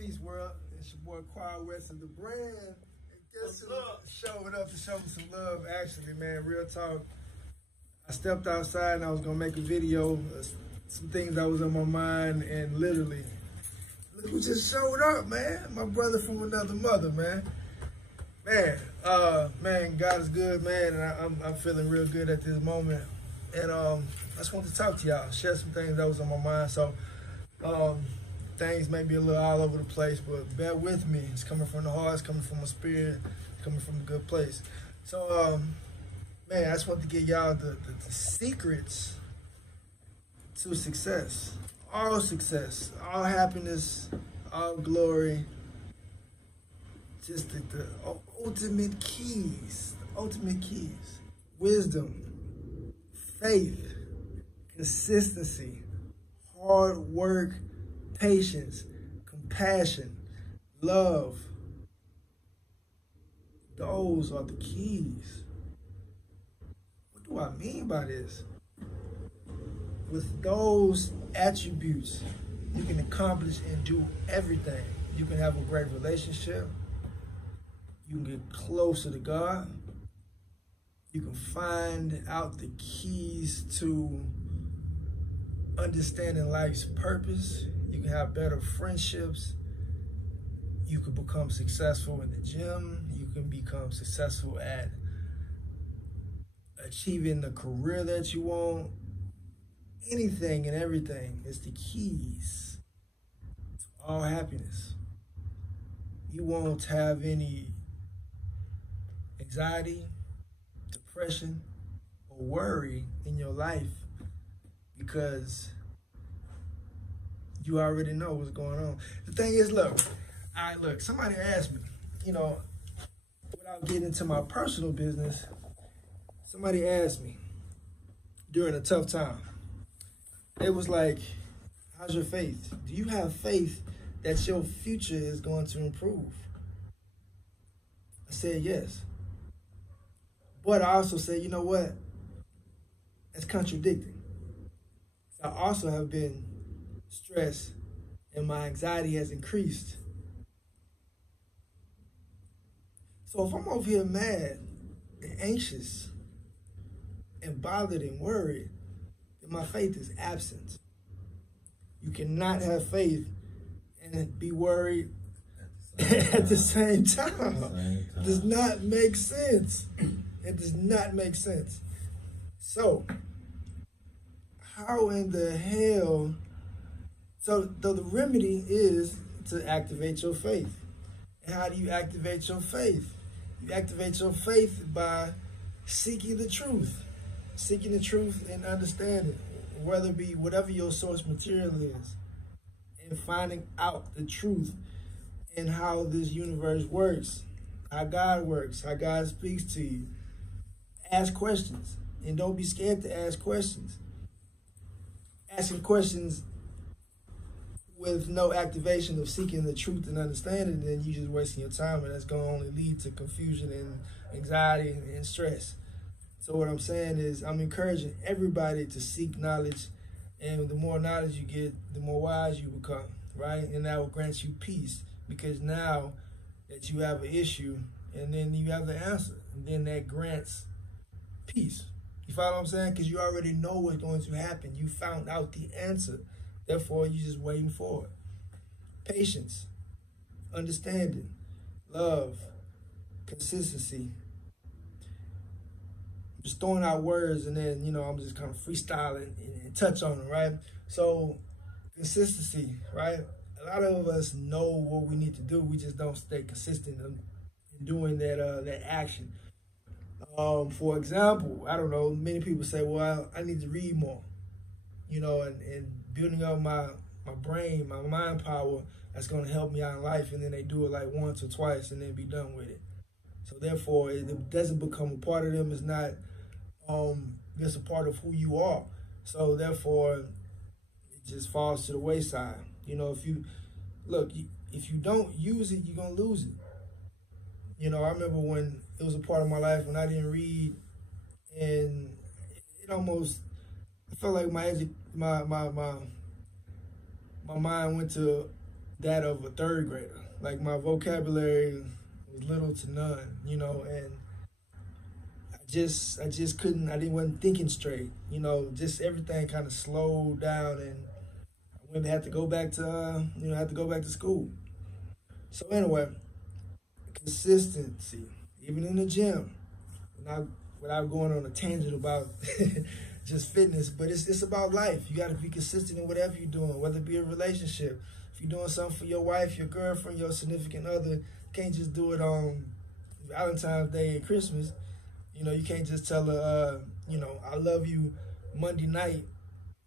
Peace world. It's your boy Quad West of the brand. And guess who showed up to show me some love? Actually, man, real talk. I stepped outside and I was gonna make a video, some things that was on my mind, and literally, look who just showed up, man. My brother from another mother, man. Man, God is good, man, and I'm feeling real good at this moment. And I just wanted to talk to y'all, share some things that was on my mind. So things may be a little all over the place, but bear with me. It's coming from the heart, it's coming from my spirit, it's coming from a good place. So man, I just want to give y'all the secrets to success, all happiness, all glory. Just the ultimate keys, wisdom, faith, consistency, hard work, patience, compassion, love. Those are the keys. What do I mean by this? With those attributes, you can accomplish and do everything. You can have a great relationship. You can get closer to God. You can find out the keys to understanding life's purpose. You can have better friendships. You can become successful in the gym. You can become successful at achieving the career that you want. Anything and everything is the keys to all happiness. You won't have any anxiety, depression, or worry in your life because you already know what's going on. The thing is, look, somebody asked me, without getting into my personal business, somebody asked me during a tough time. It was like, how's your faith? Do you have faith that your future is going to improve? I said yes. But I also said, you know what? That's contradicting. I also have been stressed and my anxiety has increased. So if I'm over here mad and anxious and bothered and worried, then my faith is absent. You cannot have faith and be worried at the same time. It does not make sense. It does not make sense. So, how in the hell? So the remedy is to activate your faith. And how do you activate your faith? You activate your faith by seeking the truth. Seeking the truth and understanding, whether it be whatever your source material is, and finding out the truth and how this universe works, how God works, how God speaks to you. Ask questions, and don't be scared to ask questions. Asking questions with no activation of seeking the truth and understanding, then you're just wasting your time, and that's going to only lead to confusion and anxiety and stress. So what I'm saying is I'm encouraging everybody to seek knowledge, and the more knowledge you get, the more wise you become, right? And that will grant you peace, because now that you have an issue, and then you have the answer, and then that grants peace. You follow what I'm saying? Because you already know what's going to happen. You found out the answer. Therefore, you're just waiting for it. Patience, understanding, love, consistency. Just throwing out words, and then, I'm just kind of freestyling and touch on them, right? So, consistency, right? A lot of us know what we need to do. We just don't stay consistent in doing that action. For example, I don't know, many people say, well, I need to read more, and building up my brain, my mind power, that's going to help me out in life. And then they do it like once or twice and then be done with it. So therefore, it doesn't become a part of them. It's not just a part of who you are. So therefore, it just falls to the wayside. If you don't use it, you're going to lose it. I remember when it was a part of my life when I didn't read, and it almost, I felt like my mind went to that of a third grader. Like my vocabulary was little to none, you know, and I just couldn't. Wasn't thinking straight, you know. Just everything kind of slowed down, and I went had to go back to had to go back to school. So anyway, consistency, even in the gym, without going on a tangent about just fitness, but it's about life. You got to be consistent in whatever you're doing, whether it be a relationship. If you're doing something for your wife, your girlfriend, your significant other, you can't just do it on Valentine's Day and Christmas. You know, you can't just tell her, I love you Monday night,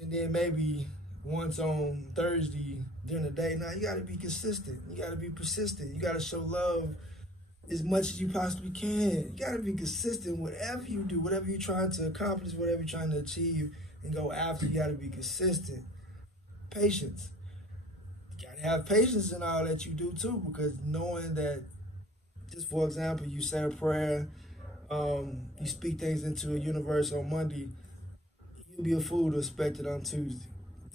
and then maybe once on Thursday during the day. Now, you got to be consistent. You got to be persistent. You got to show love as much as you possibly can. You got to be consistent. Whatever you do, whatever you're trying to accomplish, whatever you're trying to achieve and go after, you got to be consistent. Patience. You got to have patience in all that you do, too, because knowing that, just for example, you say a prayer, you speak things into a universe on Monday, you'll be a fool to expect it on Tuesday.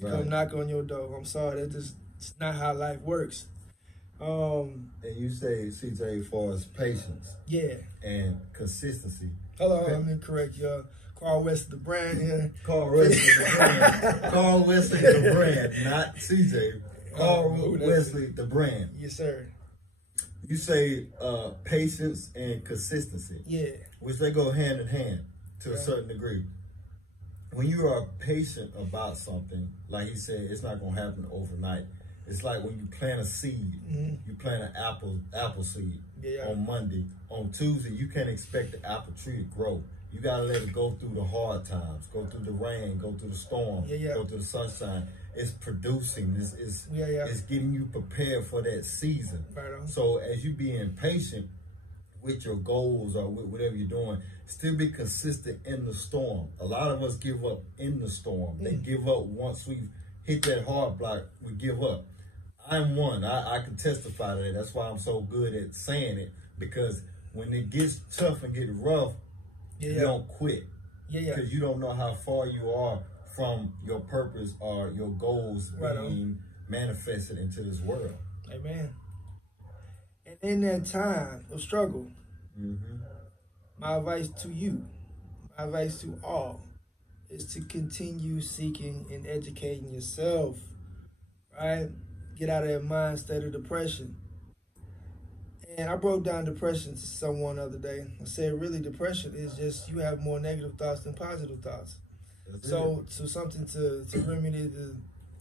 Right. Come knock on your door. I'm sorry, it's not how life works. And you say, CJ, as far as patience, yeah, and consistency. Hello, I'm incorrect, y'all. Carl West, the brand here. Carl Wesley, the brand. Carl Wesley, the brand, not CJ. Carl Wesley, the brand. Yes, sir. You say patience and consistency. Yeah. Which they go hand in hand to a certain degree. When you are patient about something, like he said, it's not going to happen overnight. It's like when you plant a seed, you plant an apple seed on Monday. On Tuesday, you can't expect the apple tree to grow. You got to let it go through the hard times, go through the rain, go through the storm, go through the sunshine. It's producing. It's getting you prepared for that season. Right on. So as you being patient with your goals or with whatever you're doing, still be consistent in the storm. A lot of us give up in the storm. They give up once we've hit that hard block, we give up. I'm one. I can testify to that. That's why I'm so good at saying it, because when it gets tough and get rough, you don't quit. Because you don't know how far you are from your purpose or your goals being manifested into this world. Amen. And in that time of struggle, my advice to you, my advice to all, is to continue seeking and educating yourself, right? Get out of that mind state of depression. And I broke down depression to someone the other day. I said, really, depression is just you have more negative thoughts than positive thoughts. So something to remedy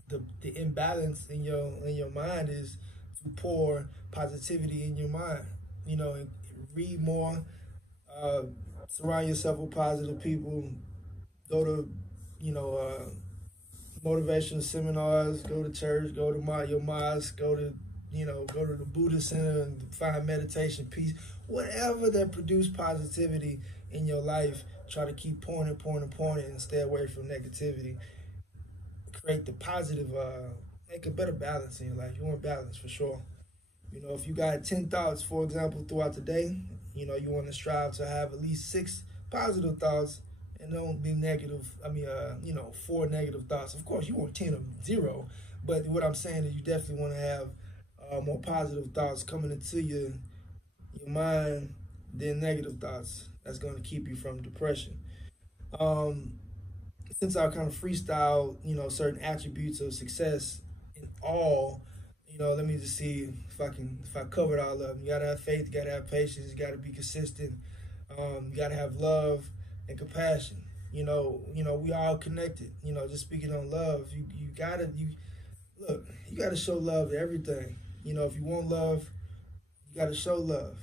the imbalance in your mind is to pour positivity in your mind. You know, and read more, surround yourself with positive people, go to, motivational seminars, go to church, go to your mosque, go to the Buddhist center and find meditation, peace, whatever that produce positivity in your life. Try to keep pouring and stay away from negativity. Create the positive, make a better balance in your life. You want balance for sure. You know, if you got 10 thoughts, for example, throughout the day, you want to strive to have at least 6 positive thoughts and don't be negative. 4 negative thoughts. Of course, you want 10 of 0, but what I'm saying is you definitely want to have more positive thoughts coming into your mind than negative thoughts. That's going to keep you from depression. Since I kind of freestyle, certain attributes of success in all, let me just see if I covered all of them. You gotta have faith, you gotta have patience, you gotta be consistent, you gotta have love and compassion. We all connected. Just speaking on love, you gotta show love to everything. If you want love, you gotta show love.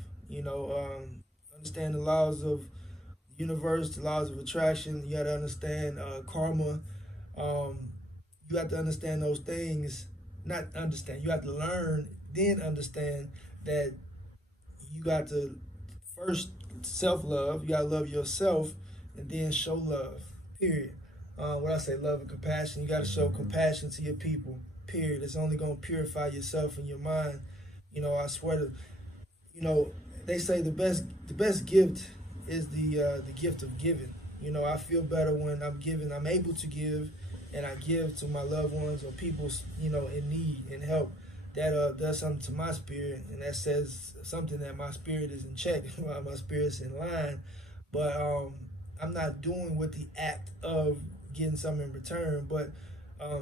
Understand the laws of the universe, the laws of attraction. You gotta understand karma. You have to understand those things. Not understand. You have to learn, then understand that you got to first self-love. You got to love yourself and then show love, period. What I say, love and compassion. You got to show compassion to your people, period. It's only going to purify yourself and your mind. I swear to, they say the best gift is the gift of giving. I feel better when I'm giving. I'm able to give, and I give to my loved ones or people, in need and help. that does something to my spirit, and that says something that my spirit is in check, my spirit's in line. But I'm not doing with the act of getting something in return, but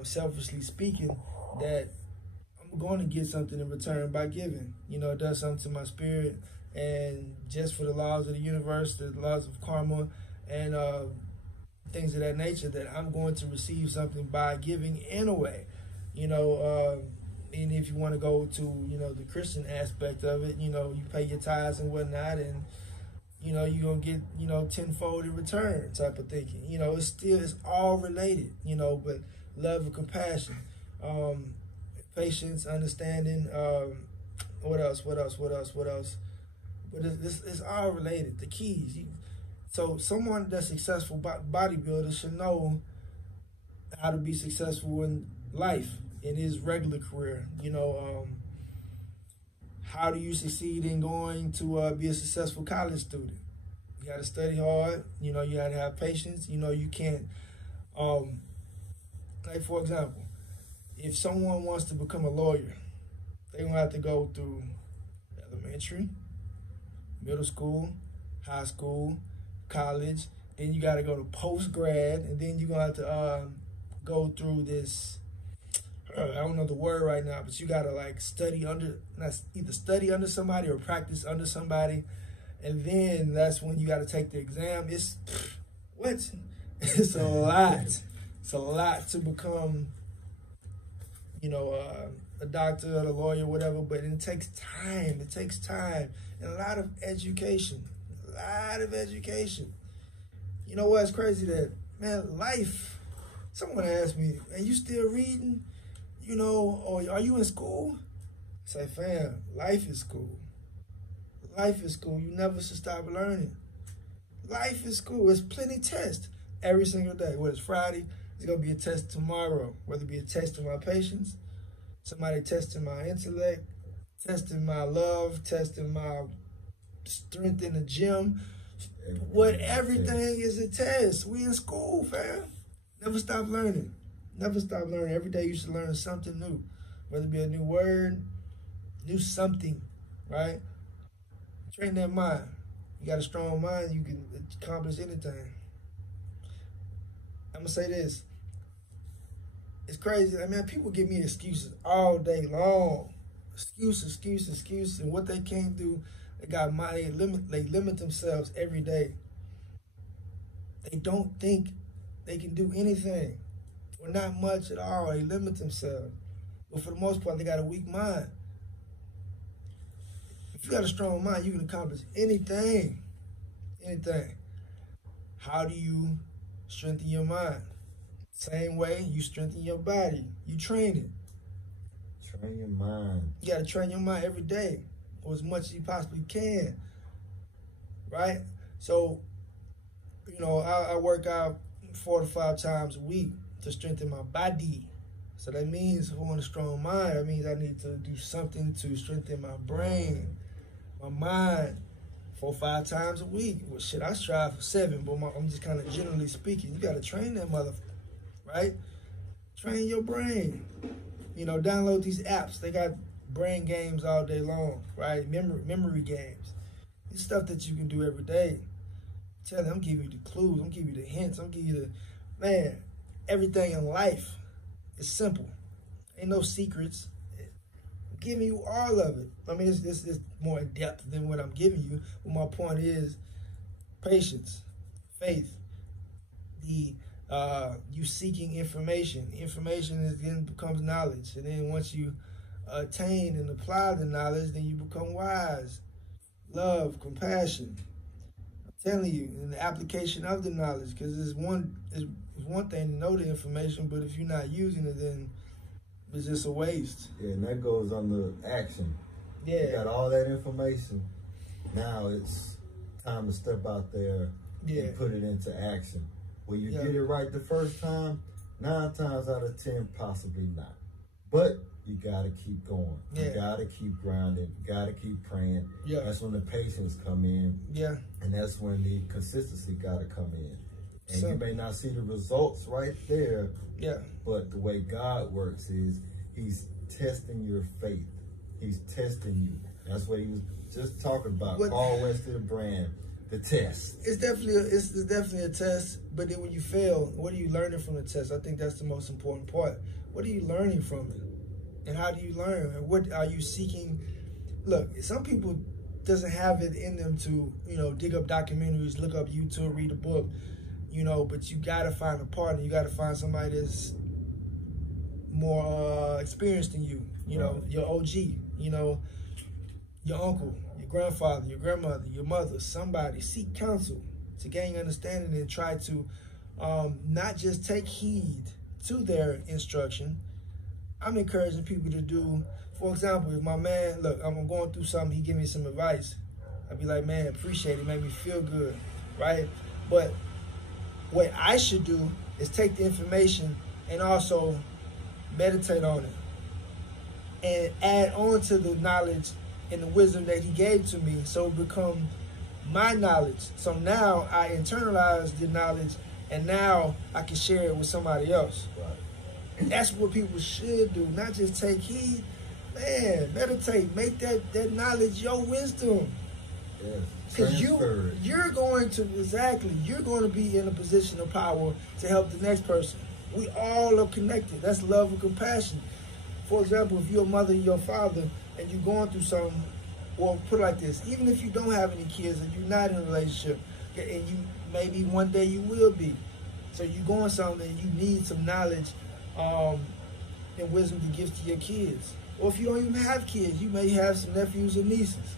selfishly speaking, that I'm going to get something in return by giving. You know, it does something to my spirit, and just for the laws of the universe, the laws of karma, and things of that nature, that I'm going to receive something by giving in a way. You know, and if you want to go to, you know, the Christian aspect of it, you know, you pay your tithes and whatnot, and, you know, you're going to get, you know, tenfold in return type of thinking. You know, it's all related, you know, but love and compassion, patience, understanding, what else? But it's all related, the keys. So someone that's successful bodybuilder should know how to be successful in life, in his regular career. You know, how do you succeed in going to be a successful college student? You got to study hard. You know, you got to have patience. You know, you can't, like for example, if someone wants to become a lawyer, they're going to have to go through elementary, middle school, high school, college, then you got to go to post-grad, and then you're going to have to go through this, I don't know the word right now, but you got to like either study under somebody or practice under somebody, and then that's when you got to take the exam. It's a lot. It's a lot to become, you know, a doctor or a lawyer, whatever, but it takes time. It takes time and a lot of education. You know what's crazy? That, man, life, someone asked me, are you still reading? You know, or are you in school? I say, fam, life is school. Life is school. You never should stop learning. Life is school. There's plenty of tests every single day. Whether it's Friday, there's going to be a test tomorrow. Whether it be a test of my patience, somebody testing my intellect, testing my love, testing my strength in the gym. Everything is a test. We in school, fam. Never stop learning. Never stop learning. Every day you should learn something new. Whether it be a new word, new something, right? Train that mind. You got a strong mind, you can accomplish anything. I'm going to say this. It's crazy. I mean, people give me excuses all day long. Excuses. And what they can't do, they limit themselves every day. They don't think they can do anything, or not much at all. They limit themselves. But for the most part, they got a weak mind. If you got a strong mind, you can accomplish anything. How do you strengthen your mind? Same way you strengthen your body. You train it. Train your mind. You got to train your mind every day, or as much as you possibly can, right? So, you know, I work out 4 to 5 times a week to strengthen my body. So that means if I want a strong mind, that means I need to do something to strengthen my brain, my mind, 4 or 5 times a week. Well, shit, I strive for 7, but I'm just kind of generally speaking. You got to train that motherfucker, right? Train your brain. You know, download these apps. They got brain games all day long, right? Memory games. It's stuff that you can do every day. Tell them, I'm giving you the clues. I'm giving you the hints. I'm giving you man, everything in life is simple. Ain't no secrets. I'm giving you all of it. I mean, it's more in depth than what I'm giving you. But my point is patience, faith, you seeking information. Information then becomes knowledge. And then once you attain and apply the knowledge, then you become wise. Love, compassion. I'm telling you, in the application of the knowledge, because it's one thing to know the information, but if you're not using it, then it's just a waste. Yeah, and that goes under action. Yeah. You got all that information. Now it's time to step out there and put it into action. When you get it right the first time, 9 times out of 10, possibly not. But you gotta keep going. You gotta keep grounding. You gotta keep praying. That's when the patience come in. And that's when the consistency gotta come in. And you may not see the results right there. But the way God works is He's testing your faith. He's testing you. That's what he was just talking about. Paul West to the brand, the test. It's definitely a test. But then when you fail, what are you learning from the test? I think that's the most important part. What are you learning from it? And how do you learn? And what are you seeking? Look, some people doesn't have it in them to, dig up documentaries, look up YouTube, read a book, but you got to find a partner. You got to find somebody that's more experienced than you, your OG, your uncle, your grandfather, your grandmother, your mother, somebody. Seek counsel to gain understanding and try to not just take heed to their instruction. I'm encouraging people to do, for example, if my man, look, I'm going through something, he give me some advice, I'd be like, man, appreciate it, made me feel good, right? But what I should do is take the information and also meditate on it and add on to the knowledge and the wisdom that he gave to me, so it become my knowledge. So now I internalize the knowledge, and now I can share it with somebody else. Right. And that's what people should do, not just take heed. Man, meditate, make that knowledge your wisdom. Yes. Because you're going to be in a position of power to help the next person. We all are connected. That's love and compassion. For example, if you're a mother and your father and you're going through something, well, put it like this, even if you don't have any kids and you're not in a relationship, and you maybe one day you will be, so you're going something and you need some knowledge and wisdom to give to your kids. Or if you don't even have kids, you may have some nephews or nieces.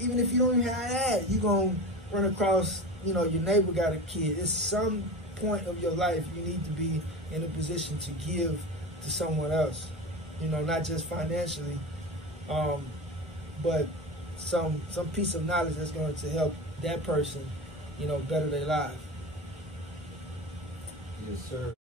Even if you don't even have that, you're going to run across, your neighbor got a kid. It's some point of your life you need to be in a position to give to someone else. Not just financially, but some piece of knowledge that's going to help that person, better their life. Yes, sir.